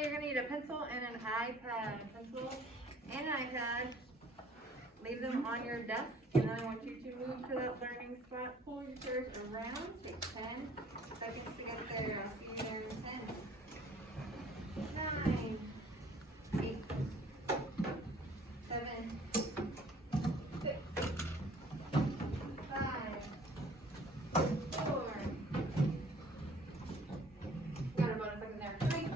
you're going to need a pencil and an iPad. Pencil and an iPad. Leave them on your desk. And then I want you to move to that learning spot. Pull your chairs around. Take 10 seconds to get there. I'll see you there in 10, 9, 8, 7, 6, 5, 4. Got about a second there. 3,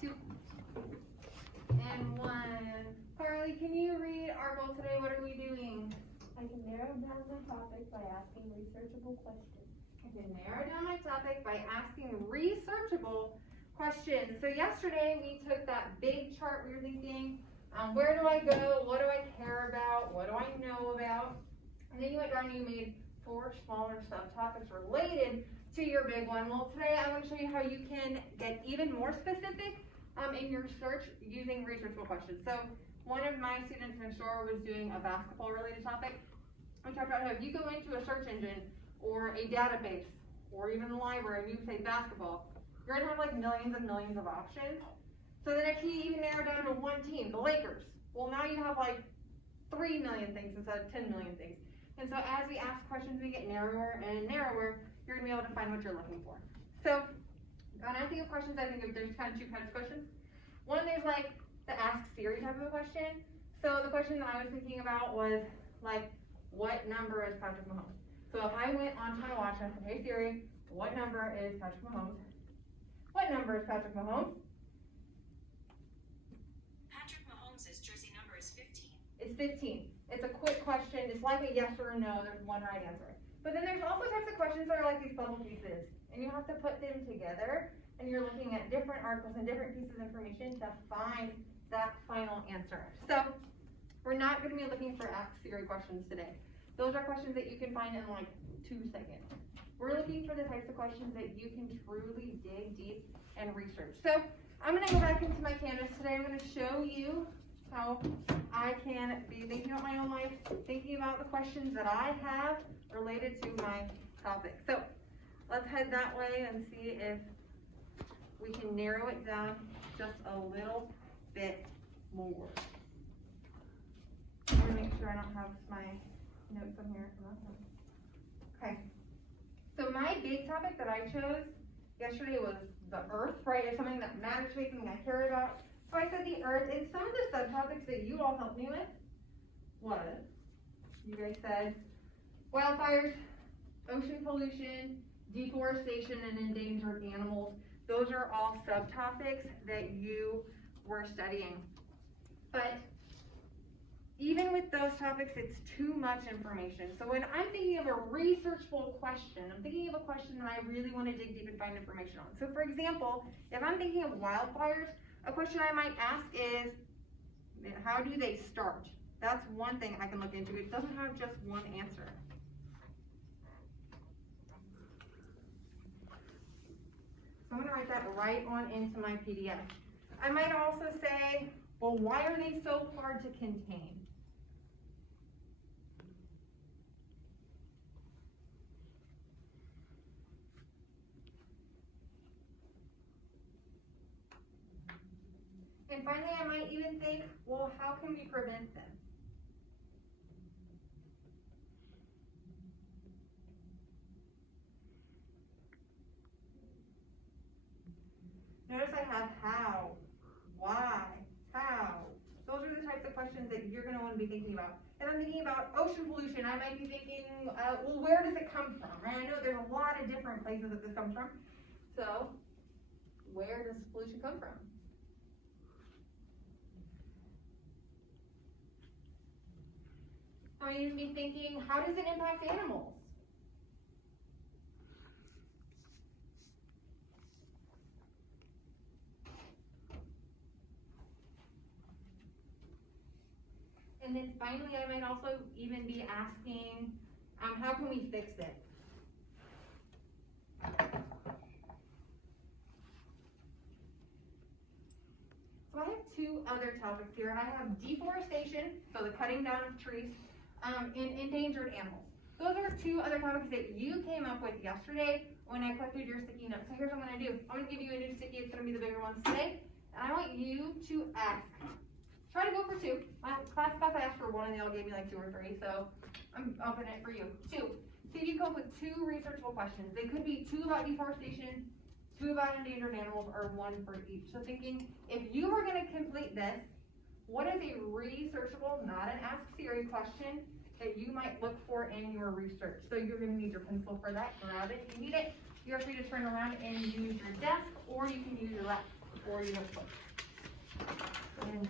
2, and 1. Carly, can you read our goal today? What are we doing? I can narrow down the topic by asking researchable questions. I can narrow down my topic by asking researchable questions. So yesterday we took that big chart. We were thinking, where do I go? What do I care about? What do I know about? And then you went down and you made 4 smaller subtopics related to your big one. Well, today I'm going to show you how you can get even more specific in your search using researchable questions. So one of my students next door was doing a basketball related topic. We talked about how if you go into a search engine or a database or even the library and you say basketball, you're gonna have like millions and millions of options. So then if you even narrow down to one team, the Lakers, well now you have like 3 million things instead of 10 million things. And so as we ask questions, we get narrower and narrower, you're gonna be able to find what you're looking for. So when I think of questions, I think of there's kind of 2 kinds of questions. One, there's like the Ask Siri type of a question. So the question that I was thinking about was like, what number is Patrick Mahomes? So if I went onto my watch and I said, hey Siri, what number is Patrick Mahomes? What number is Patrick Mahomes? Patrick Mahomes' jersey number is 15. It's 15. It's a quick question. It's like a yes or a no. There's one right answer. But then there's also types of questions that are like these puzzle pieces. And you have to put them together. And you're looking at different articles and different pieces of information to find that final answer. So we're not going to be looking for Ask Siri questions today. Those are questions that you can find in like 2 seconds. We're looking for the types of questions that you can truly dig deep and research. So I'm going to go back into my Canvas today. I'm going to show you how I can be thinking about my own life, thinking about the questions that I have related to my topic. So let's head that way and see if we can narrow it down just a little bit more. I'm going to make sure I don't have my notes on here. Okay. So my big topic that I chose yesterday was the earth, right? It's something that matters to me, something I care about. So I said the earth, and some of the subtopics that you all helped me with was, you guys said, wildfires, ocean pollution, deforestation, and endangered animals. Those are all subtopics that you were studying. But even with those topics, it's too much information. So when I'm thinking of a researchable question, I'm thinking of a question that I really want to dig deep and find information on. So for example, if I'm thinking of wildfires, a question I might ask is, how do they start? That's one thing I can look into. It doesn't have just one answer. So I'm going to write that right on into my PDF. I might also say, well, why are they so hard to contain? And finally, I might even think, well, how can we prevent them? Notice I have how, why, how. Those are the types of questions that you're going to want to be thinking about. If I'm thinking about ocean pollution, I might be thinking, well, where does it come from? Right? I know there's a lot of different places that this comes from. So, where does pollution come from? I might even be thinking, how does it impact animals? And then finally, I might also even be asking, how can we fix it? So I have 2 other topics here. I have deforestation, so the cutting down of trees, and endangered animals. Those are two other topics that you came up with yesterday when I collected your sticky notes. So here's what I'm gonna do. I'm gonna give you a new sticky, it's gonna be the bigger ones today. And I want you to ask. Try to go for two. My class I asked for one and they all gave me like 2 or 3, so I'm opening it for you. 2. See if you come up with 2 researchable questions. They could be 2 about deforestation, 2 about endangered animals, or 1 for each. So thinking, if you were gonna complete this, what is a researchable, not an Ask Siri question, that you might look for in your research? So you're gonna need your pencil for that, grab it, if you need it. You're free to turn around and use your desk, or you can use your laptop, or your notebook. And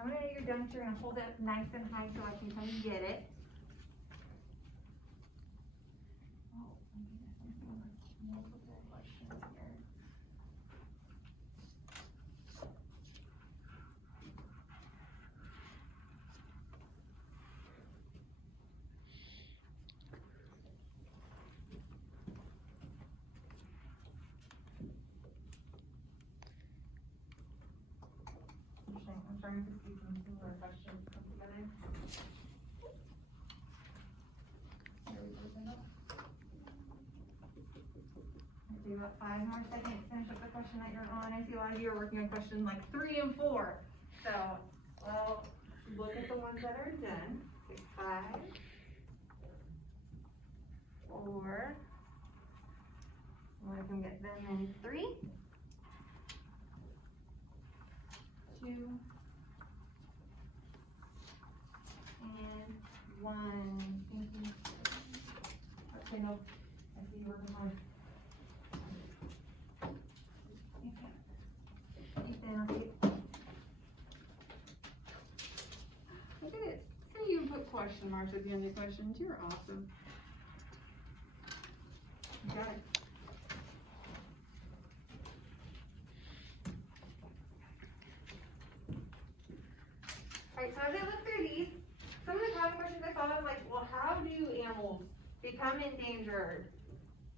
I'm gonna know you're done, so you're gonna hold it up nice and high so I can come and get it. Oh, my goodness, I'm feeling like multiple questions here. I'm trying to see some similar questions come together. There we go, Kendall. I'll do about 5 more seconds to finish up the question that you're on. I see a lot of you are working on questions like 3 and 4. So, well, look at the ones that are done. Pick 5, 4, I can get them in 3, 2, and 1. Thank you. Okay, no, I see you working hard. Ethan, I'll take. Look at it. See, you put question marks at the end of the questions. You're awesome. You got it. Alright, so as I look through these, some of the common questions I saw was like, well, how do animals become endangered?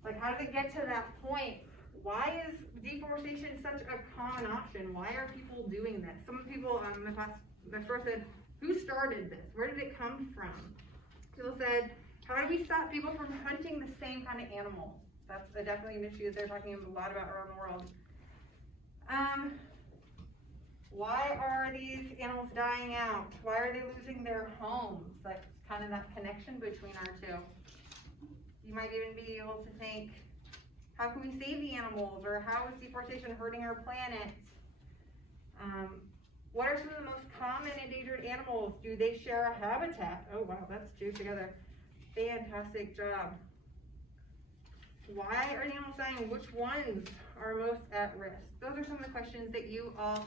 Like, how does it get to that point? Why is deforestation such a common option? Why are people doing this? Some people in the class, the store said, who started this? Where did it come from? People said, how do we stop people from hunting the same kind of animal? That's definitely an issue that they're talking a lot about around the world. Why are these animals dying out? Why are they losing their homes? Like, kind of that connection between our two. You might even be able to think, how can we save the animals? Or how is deforestation hurting our planet? What are some of the most common endangered animals? Do they share a habitat? Oh wow, that's 2 together. Fantastic job. Why are the animals dying? Which ones are most at risk? Those are some of the questions that you all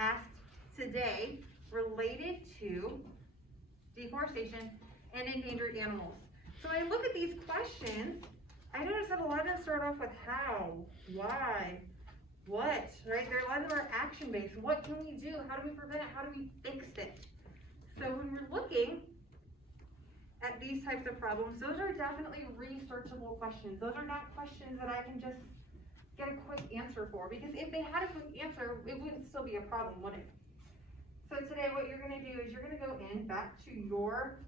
asked today related to deforestation and endangered animals. So when I look at these questions, I notice that a lot of them start off with how, why, what, right? A lot of them are action-based. What can we do? How do we prevent it? How do we fix it? So when we're looking at these types of problems, those are definitely researchable questions. Those are not questions that I can just get a quick answer for, because if they had a quick answer, it wouldn't still be a problem, would it? So today what you're gonna do is you're gonna go back to your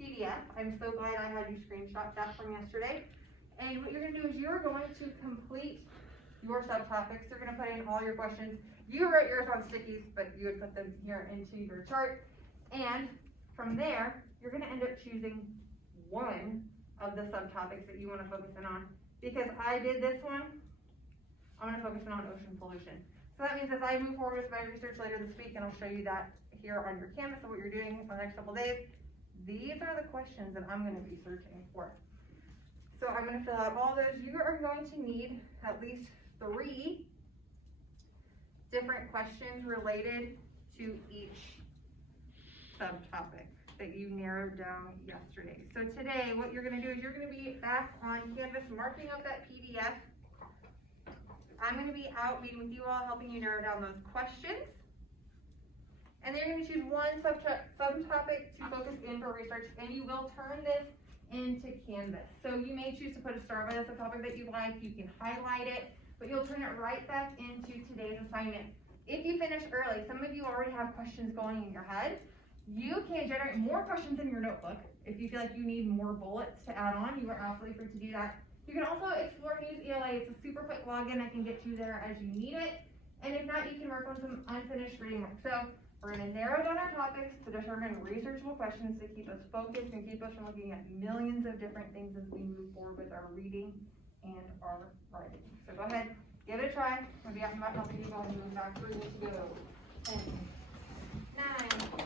PDF. I'm so glad I had you screenshot that from yesterday. And what you're gonna do is you're going to complete your subtopics. You're gonna put in all your questions. You wrote yours on stickies, but you would put them here into your chart. And from there, you're gonna end up choosing one of the subtopics that you wanna focus in on. Because I did this one, I'm gonna focus in on ocean pollution. So that means as I move forward with my research later this week, and I'll show you that here on your canvas of what you're doing for the next couple days, these are the questions that I'm gonna be searching for. So I'm gonna fill out all those. You are going to need at least 3 different questions related to each subtopic that you narrowed down yesterday. So today, what you're gonna do is you're gonna be back on Canvas marking up that PDF. I'm gonna be out meeting with you all, helping you narrow down those questions. And then you're gonna choose one subtopic to focus in for research, and you will turn this into Canvas. So you may choose to put a star by the subtopic that you like, you can highlight it, but you'll turn it right back into today's assignment. If you finish early, some of you already have questions going in your head. You can generate more questions in your notebook. If you feel like you need more bullets to add on, you are absolutely free to do that. You can also explore News ELA. It's a super quick login. I can get you there as you need it. And if not, you can work on some unfinished reading work. So we're gonna narrow down our topics to determine researchable questions to keep us focused and keep us from looking at millions of different things as we move forward with our reading and our writing. So go ahead, give it a try. I'll be out and about helping you go and move back where you need to go. 10, 9,